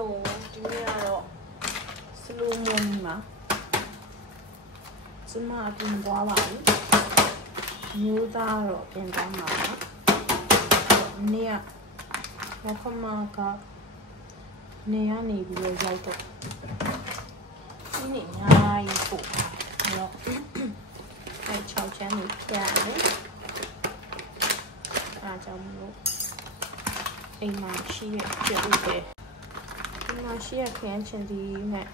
slow ဒီနေ့ကတော့ slow morning မှာကျမအပြင်သွားပါပြီမျိုးသားတော့ပြင်သွားမှာပါနေ့ကခမကနေရနေပြီးတော့ရောက်တော့ဒီနေ့အများကြီးပို့တော့အဲ6ချမ်းနေပြရတယ်အားကြောင့်မလို့အိမ်မှာရှိရပြည့်ဦးတယ်အိမ်မှာရှိရခင်းချင်ဒီနဲ့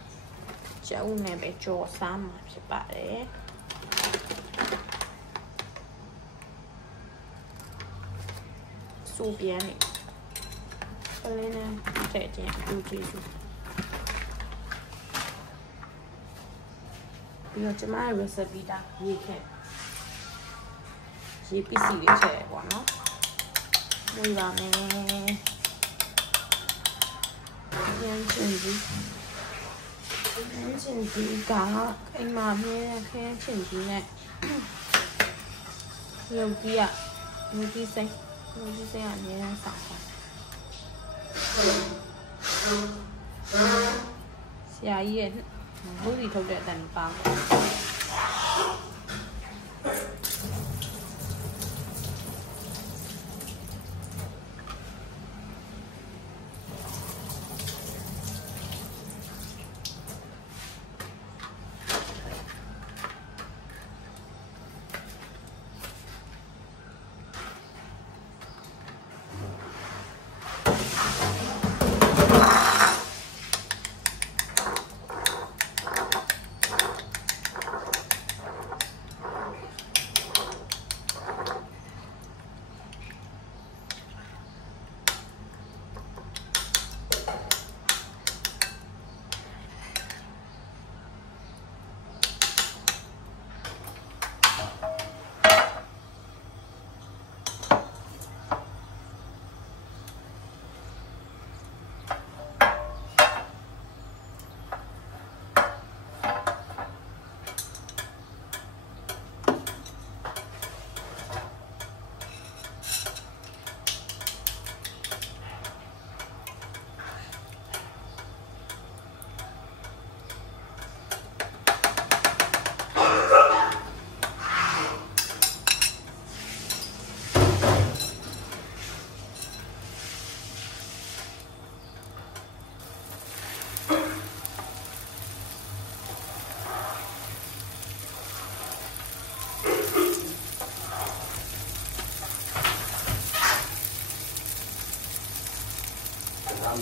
ကျောင်းနဲ့ပဲကြော်စားမှာဖြစ်ပါတယ်စူပြန်နေပလင်းနဲ့တဲ့တင်အတူကျေးဇူးပြီးတော့ကျမရဲ့ recipe တာရေးခဲ့ရေးပစ္စည်းတွေထည့်ပေါ့နော်ဝေးပါမယ်ရမ်းချင်ဒီကအိမ်မှာမြဲခဲချင်ဒီနဲ့ရုပ်ကြီးစိတ်ကအမြဲတမ်းဆောင်ပါဆရာကြီးရဲ့ဘုရားထုတ်တဲ့အတန်ပါ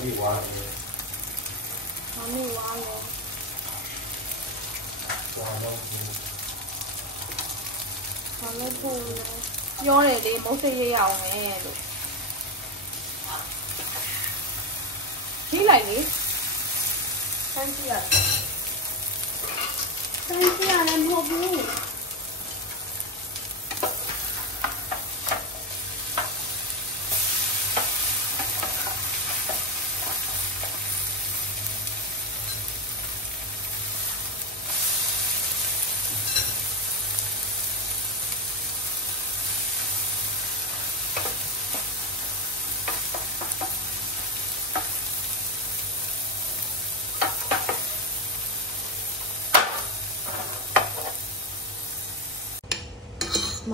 没挖了，还没挖了。挖到好了，不了。ပြောတယ်လေမုတ်စိတ်ရရအောင်မယ်လို့ထိလိုက်လေဆန်းကြည့်ရတယ်မဟုတ်ဘူး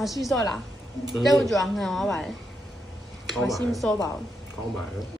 မရှိစောလားတဲကိုကြွားငံသွားပါလေမရှိမစောပါဘူးကောင်းပါလေ